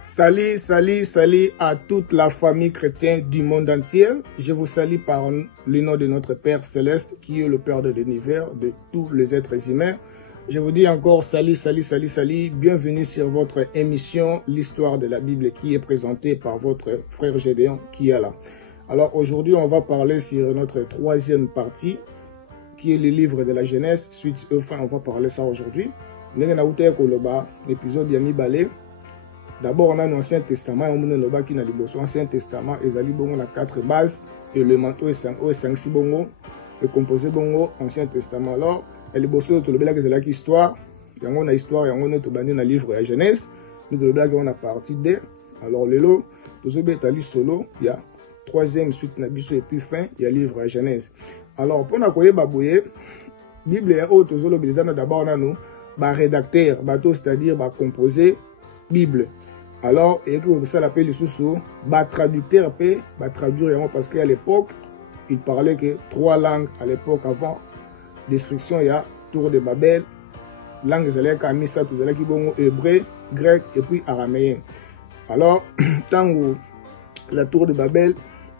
Salut, salut, salut à toute la famille chrétienne du monde entier. Je vous salue par le nom de notre Père Céleste, qui est le Père de l'univers, de tous les êtres humains. Je vous dis encore salut, salut, salut, salut. Bienvenue sur votre émission, l'histoire de la Bible, qui est présentée par votre frère Gédéon, qui est là. Alors aujourd'hui, on va parler sur notre troisième partie, qui est le livre de la Genèse, suite on va parler ça aujourd'hui. L'épisode Yami Balé. D'abord, on a l'Ancien Testament, on a l'Ancien Testament, et on a 4 bases, et le manteau est 5 bongo, le composé bongo, Ancien Testament. Alors, et le bosso, tout le bel c'est l'histoire, on a histoire, et on a tout le livre de la Genèse, nous le bel on a partie de. Alors, le lot, tout ce bel solo, il y a troisième suite, Nabiso, et puis fin, il y a le livre de la Genèse. Alors, pour nous koye babouye, Bible est haute, tout le bel d'abord, on a nous, rédacteur, c'est-à-dire, composé, Bible. Alors, et que ça l'appelle le sous-sous, traducteur, traduire, parce qu'à l'époque, il parlait que 3 langues à l'époque avant destruction, il y a Tour de Babel, langue zalek, Amisa, tout zalek, hébreu, grec et puis araméen. Alors, tant que la Tour de Babel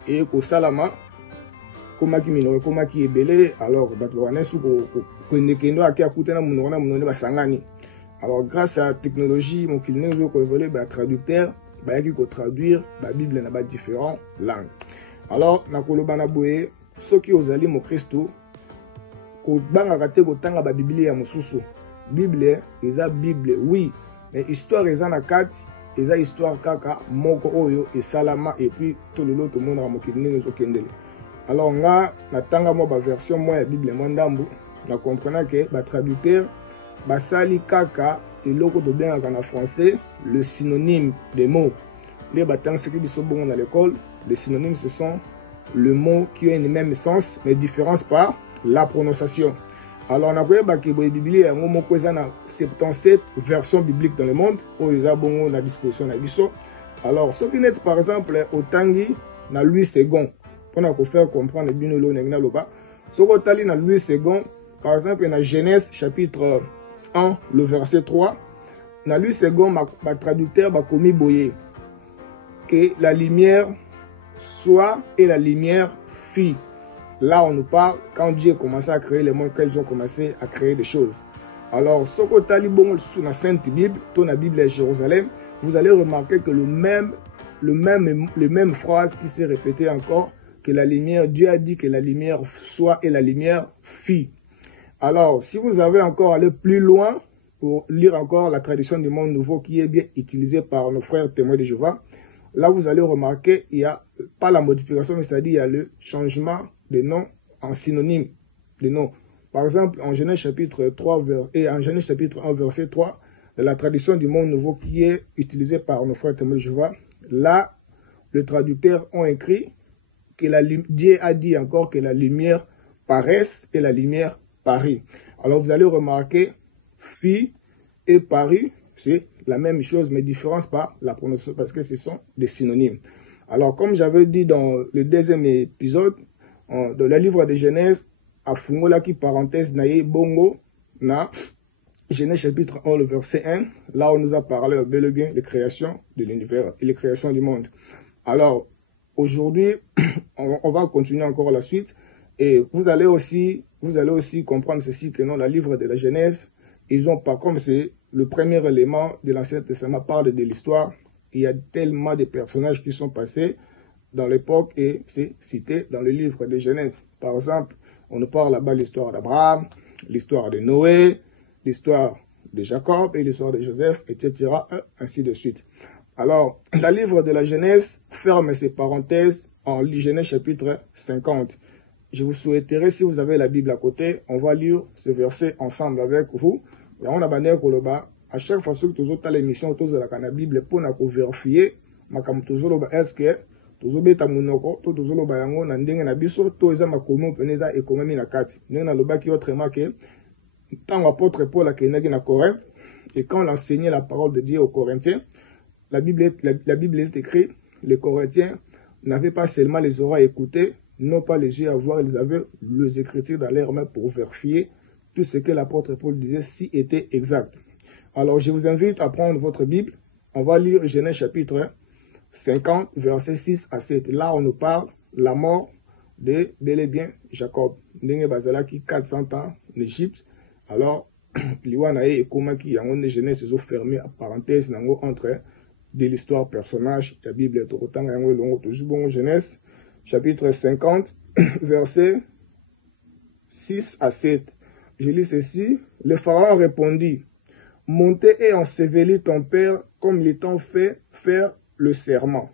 et que Salama, comme qui est belé, alors, alors, grâce à la technologie, mon client veut évoluer, traducteur, qui peut traduire la Bible dans différentes langues. Alors, na kolobana boye, ceux qui osali mon Christo, ko banga kate ko tanga ba Bible ya mususu. Bible, eza Bible, oui, mais histoire eza na kati, eza histoire kaka moko oyo et salama et puis tout le lot tout le monde a mon client zo kendele. Alors, nga na tanga mo ba version mo ya Bible mandambu, na comprenant que ba traducteur basali kaka et loko to bien en français le synonyme des mots. Les batants ce qui sont bons dans l'école, les synonymes ce sont le mot qui a le même sens mais différence par la prononciation. Alors on a vu que la Bible est un mot qui a 77 versions bibliques dans le monde où ils ont bon à disposition na biso. Alors ce qui est par exemple au Tangi na Louis II pour nous faire comprendre bien le nengna loba. Ce que tali na Louis II par exemple dans Genèse chapitre 1, le verset 3, dans lui second, ma traducteur va commis boyer que la lumière soit et la lumière fille. Là, on nous parle quand Dieu a commencé à créer les mondes, quand ils ont commencé à créer des choses. Alors, ce que tu as lu sous la Sainte Bible, ton la Bible est Jérusalem, vous allez remarquer que le même phrase qui s'est répétée encore, que la lumière, Dieu a dit que la lumière soit et la lumière fille. Alors, si vous avez encore allé plus loin pour lire encore la tradition du monde nouveau qui est bien utilisée par nos frères témoins de Jéhovah, là vous allez remarquer il n'y a pas la modification, mais c'est-à-dire il y a le changement des noms en synonyme des noms. Par exemple, en Genèse chapitre 3 et en Genèse chapitre 1 verset 3, de la tradition du monde nouveau qui est utilisée par nos frères témoins de Jéhovah, là les traducteurs ont écrit que Dieu a dit encore que la lumière paraisse et la lumière Paris. Alors vous allez remarquer, fille et Paris, c'est la même chose, mais différence par la prononciation, parce que ce sont des synonymes. Alors comme j'avais dit dans le deuxième épisode, dans le livre de Genèse, à Fungola qui parenthèse naïe bongo, na Genèse chapitre 1, le verset 1, là on nous a parlé bel et bien de création de l'univers et les créations du monde. Alors aujourd'hui, on va continuer encore la suite. Et vous allez aussi comprendre ceci que non, la livre de la Genèse, ils ont pas, comme c'est le premier élément de l'Ancien Testament, parle de l'histoire. Il y a tellement de personnages qui sont passés dans l'époque et c'est cité dans le livre de Genèse. Par exemple, on nous parle là-bas de l'histoire d'Abraham, l'histoire de Noé, l'histoire de Jacob et l'histoire de Joseph, etc., ainsi de suite. Alors, la livre de la Genèse ferme ses parenthèses en Genèse chapitre 50. Je vous souhaiterais, si vous avez la Bible à côté, on va lire ce verset ensemble avec vous. Et on a banné à chaque fois que vous avez l'émission autour de la Bible pour nous vérifier, est-ce que vous avez monoko, tout vous avez yango na ndenge na biso, tout eza makomo peneza et komami na kati. Nous na lobaki autrement que tant l'apôtre Paul a kenaki na Corinthe et quand on enseignait la parole de Dieu aux Corinthiens, la Bible est écrite, les Corinthiens n'avaient pas seulement les oreilles à écouter, non pas les yeux à voir, ils avaient les Écritures dans leurs mains pour vérifier tout ce que l'apôtre Paul disait si était exact. Alors je vous invite à prendre votre Bible On va lire Genèse chapitre 50, versets 6 à 7. Là, on nous parle de la mort de bel et bien Jacob. Ndenge bazalaki 400 ans en Égypte. Alors, liwana et Komaki, yango ne Genèse se fermé à parenthèse entre de l'histoire personnage de la Bible. Toujours Genèse chapitre 50, versets 6 à 7. Je lis ceci. Le pharaon répondit: montez et ensevelis ton père comme il t'ont fait faire le serment.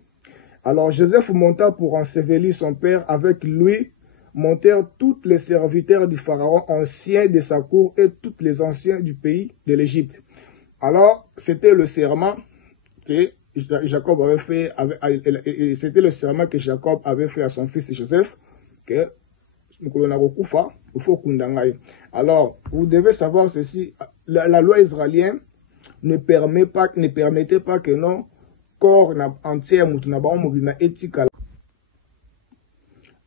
Alors Joseph monta pour ensevelir son père. Avec lui montèrent tous les serviteurs du pharaon, anciens de sa cour, et tous les anciens du pays de l'Égypte. Alors c'était le serment que Jacob avait fait, c'était le serment que Jacob avait fait à son fils Joseph, que alors, vous devez savoir ceci, la loi israélienne ne permettait pas que non corps entier éthique.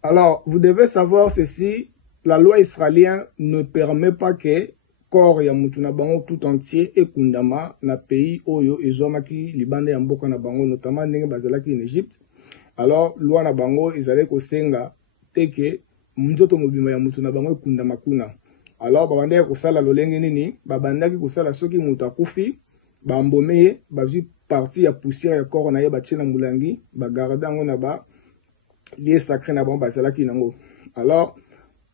Alors, vous devez savoir ceci, la loi israélienne ne permet pas que corps ya mutuna bango tout entier et kundama na pays oyo ezomaki libanda ya mboka na bango, notamment ndenge bazalaki en Égypte. Alors, loi na bango ezalaki kosenga teke mzoto mobima ya mutu na bango kundama kuna. Alors babandaki kosala lolenge nini, babandaki kosala soki mutu akufi bambomeye bazwi partie ya poussière ya corps na ye batie na mulangi bagarde yango na ba lieu sacré na bango bazalaki nango. Alors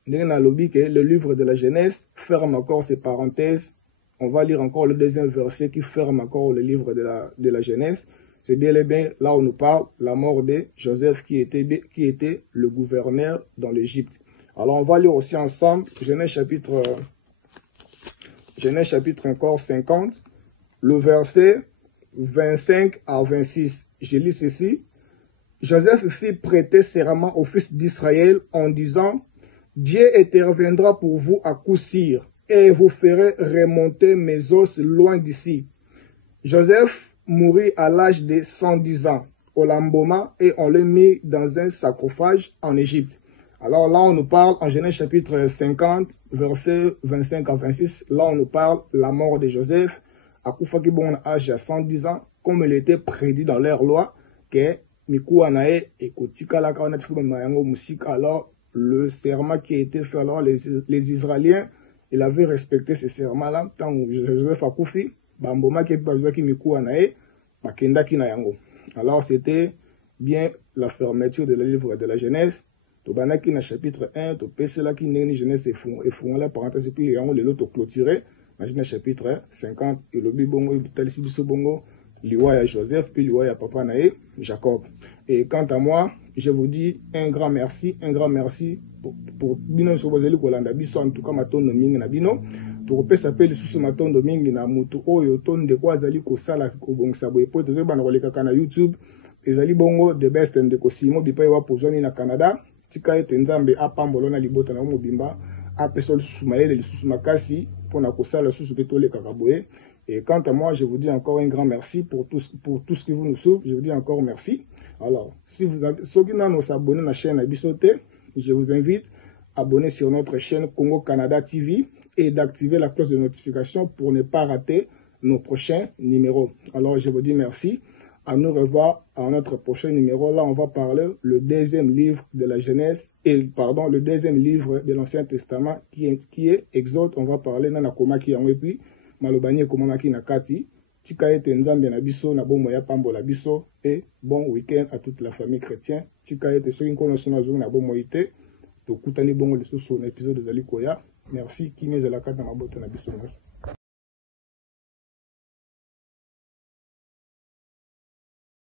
ndenge na lobi que le livre de la Genèse ferme encore ses parenthèses. On va lire encore le deuxième verset qui ferme encore le livre de la Genèse. C'est bien et bien là où on nous parle la mort de Joseph qui était le gouverneur dans l'Égypte. Alors on va lire aussi ensemble Genèse chapitre encore 50, le verset 25 à 26. Je lis ceci. Joseph fit prêter serment aux fils d'Israël en disant: Dieu interviendra pour vous à coup sûr, et vous ferez remonter mes os loin d'ici. Joseph mourut à l'âge de 110 ans au Lamboma et on le mit dans un sarcophage en Égypte. Alors là, on nous parle en Genèse chapitre 50, versets 25 à 26. Là, on nous parle de la mort de Joseph. À Koufaki, bon âge à 110 ans, comme il était prédit dans leur loi, que Mikou Anae et Kotika la Mayango Musika. Alors, le serment qui a été fait, alors les Israéliens, ils avaient respecté ce serment-là. Tant Joseph a Koufi, Bamboma qui est Mikou Anae, Bakendaki na yango. Alors, c'était bien la fermeture de le livre de la Genèse. Tobanaki na chapitre 1, to peselaki neni Genèse et font la parenthèse, puis yango le lot clôturé. Dans chapitre 50, et le bibongo, et talisi biso bongo, liwa ya Joseph, puis liwa ya papa nae, Jacob. Et quant à moi, je vous dis un grand merci pour bino sobozeli kolanda biso, en tout cas matondo mingi na bino. Pour pesa pe lisusu matondo mingi na mutu oyo tonde kwa zali kosala kobongisa boye po tozo bana koleka na YouTube. Ezali bongo the best and the kosimo bipai wa pozoni na Canada. Tika ete nzambe apambolo na libota na mobimba apesol sumayele lisusu makasi pona kosala lisusu petole kakaboye. Et quant à moi, je vous dis encore un grand merci pour tout ce que vous nous suivez. Je vous dis encore merci. Alors, si vous avez, ceux qui n'ont pas abonné à la chaîne Abisote, je vous invite à abonner sur notre chaîne Congo Canada TV et d'activer la cloche de notification pour ne pas rater nos prochains numéros. Alors, je vous dis merci. À nous revoir à notre prochain numéro. Là, on va parler le deuxième livre de la Genèse, le deuxième livre de l'Ancien Testament qui est Exode. On va parler dans la Komaki en puis malobanye komamaki na kati. Tika ete nzambe na biso na bomo ya pambola biso et bon week-end à toute la famille chrétienne. Tika ete soki nkono sona zo na bomo ite to kutani bongo lisusu na épisode de Zali Koya. Merci kimeze la kata maboto na biso.